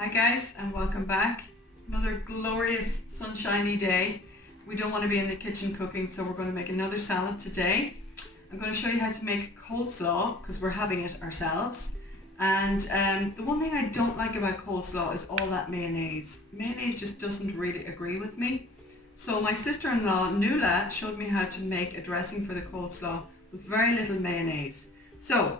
Hi guys, and welcome back. Another glorious sunshiny day. We don't want to be in the kitchen cooking, so we're going to make another salad today. I'm going to show you how to make coleslaw because we're having it ourselves. And the one thing I don't like about coleslaw is all that mayonnaise. Mayonnaise just doesn't really agree with me. So my sister-in-law Nuala showed me how to make a dressing for the coleslaw with very little mayonnaise. So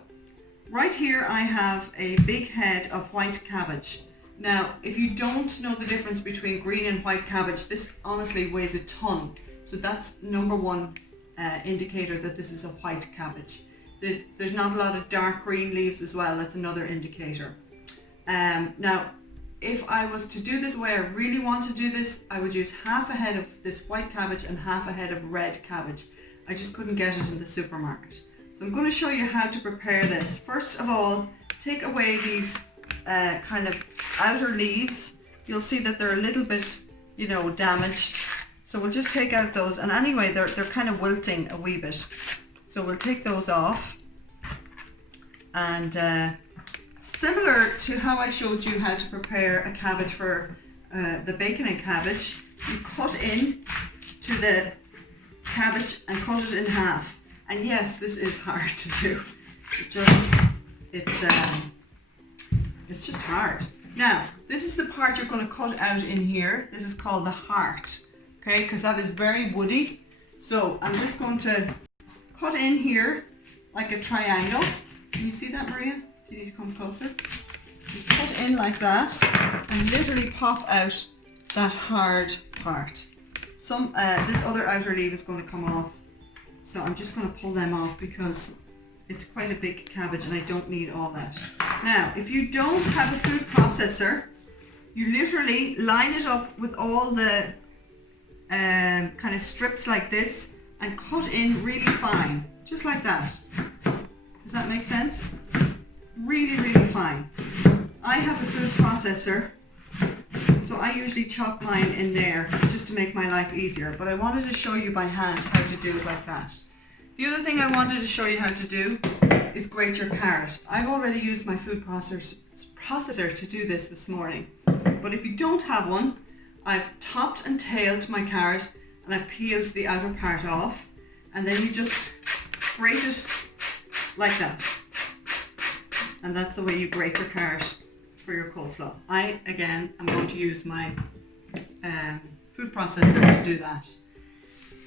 right here I have a big head of white cabbage. Now, if you don't know the difference between green and white cabbage, this honestly weighs a ton. So that's number one indicator that this is a white cabbage. There's not a lot of dark green leaves as well. That's another indicator. Now, if I was to do this the way I really want to do this, I would use half a head of this white cabbage and half a head of red cabbage. I just couldn't get it in the supermarket. So I'm going to show you how to prepare this. First of all, take away these kind of outer leaves. You'll see that they're a little bit, damaged. So we'll just take out those, and anyway, they're kind of wilting a wee bit. So we'll take those off. And similar to how I showed you how to prepare a cabbage for the bacon and cabbage, you cut in to the cabbage and cut it in half. And yes, this is hard to do. It's just hard. Now, this is the part you're going to cut out in here. This is called the heart, okay? Because that is very woody. So I'm just going to cut in here like a triangle. Can you see that, Maria? Do you need to come closer? Just cut in like that and literally pop out that hard part. This other outer leaf is going to come off. So I'm just going to pull them off because it's quite a big cabbage and I don't need all that. Now, if you don't have a food processor, you literally line it up with all the kind of strips like this and cut in really fine, just like that. Does that make sense? Really, really fine. I have a food processor, so I usually chop mine in there just to make my life easier, but I wanted to show you by hand how to do it like that. The other thing I wanted to show you how to do is grate your carrot. I've already used my food processor to do this morning, but if you don't have one, I've topped and tailed my carrot and I've peeled the outer part off, and then you just grate it like that. And that's the way you grate your carrot for your coleslaw. I, again, am going to use my food processor to do that.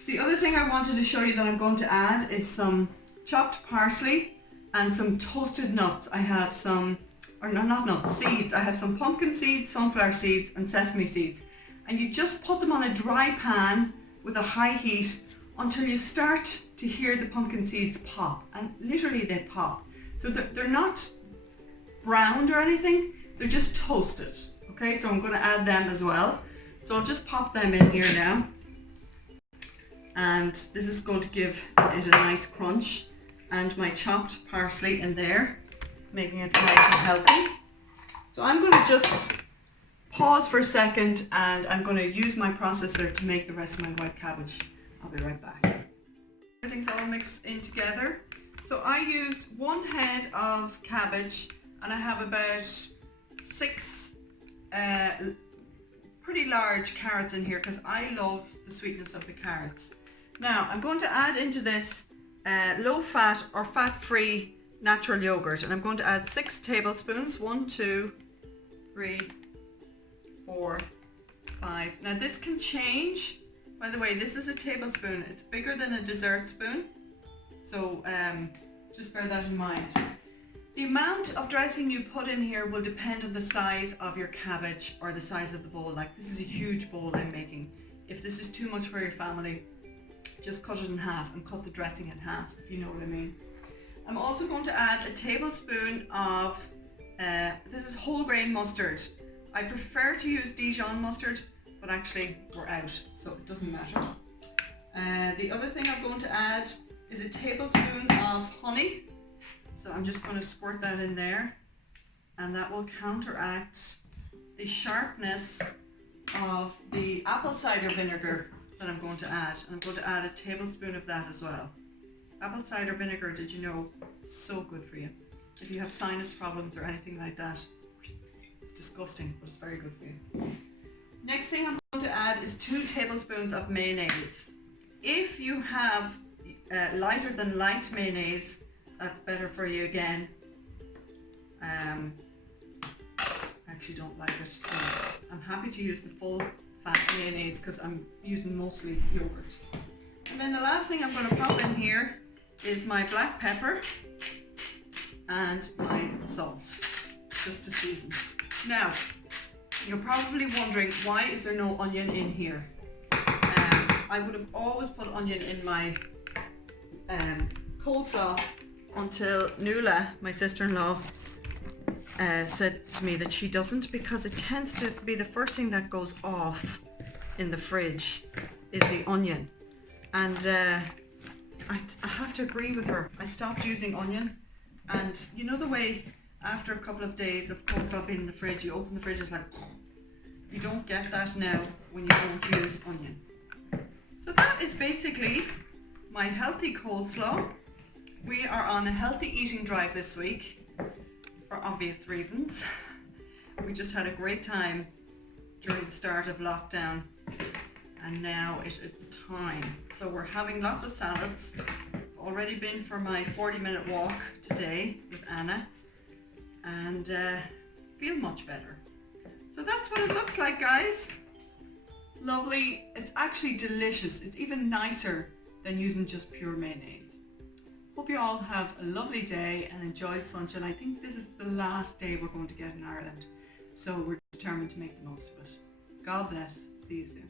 The other thing I wanted to show you that I'm going to add is some chopped parsley and some toasted nuts. I have some, not nuts, seeds. I have some pumpkin seeds, sunflower seeds and sesame seeds. And you just put them on a dry pan with a high heat until you start to hear the pumpkin seeds pop. And literally they pop. So they're not browned or anything, they're just toasted. Okay, so I'm going to add them as well. So I'll just pop them in here now. And this is going to give it a nice crunch, and my chopped parsley in there, making it nice and healthy. So I'm going to just pause for a second and I'm going to use my processor to make the rest of my white cabbage. I'll be right back. Everything's all mixed in together. So I used one head of cabbage and I have about 6 pretty large carrots in here because I love the sweetness of the carrots. Now I'm going to add into this low fat or fat-free natural yogurt, and I'm going to add 6 tablespoons. 1, 2, 3, 4, 5. Now this can change. By the way, this is a tablespoon. It's bigger than a dessert spoon, so just bear that in mind. The amount of dressing you put in here will depend on the size of your cabbage or the size of the bowl. Like, this is a huge bowl I'm making. If this is too much for your family, just cut it in half and cut the dressing in half, if you know what I mean. I'm also going to add a tablespoon of, this is whole grain mustard. I prefer to use Dijon mustard, but actually we're out, so it doesn't matter. The other thing I'm going to add is a tablespoon of honey. So I'm just going to squirt that in there, and that will counteract the sharpness of the apple cider vinegar that I'm going to add. And I'm going to add a tablespoon of that as well. Apple cider vinegar, did you know, so good for you. If you have sinus problems or anything like that, it's just disgusting, but it's very good for you. Next thing I'm going to add is 2 tablespoons of mayonnaise. If you have lighter than light mayonnaise, that's better for you again. I actually don't like it, so I'm happy to use the full fat mayonnaise because I'm using mostly yogurt. And then the last thing I'm going to pop in here is my black pepper and my salt, just to season. Now, you're probably wondering, why is there no onion in here? I would have always put onion in my coleslaw until Nuala, my sister-in-law, said to me that she doesn't, because it tends to be the first thing that goes off in the fridge is the onion. And I have to agree with her. I stopped using onion, and you know the way after a couple of days of coleslaw being in the fridge, you open the fridge, it's like, you don't get that now when you don't use onion. So that is basically my healthy coleslaw. We are on a healthy eating drive this week, for obvious reasons. We just had a great time during the start of lockdown, and now it is time. So we're having lots of salads. Already been for my 40-minute walk today with Anna, and feel much better. So that's what it looks like, guys. Lovely. It's actually delicious. It's even nicer than using just pure mayonnaise. Hope you all have a lovely day and enjoy the sunshine. I think this is the last day we're going to get in Ireland, so we're determined to make the most of it. God bless. See you soon.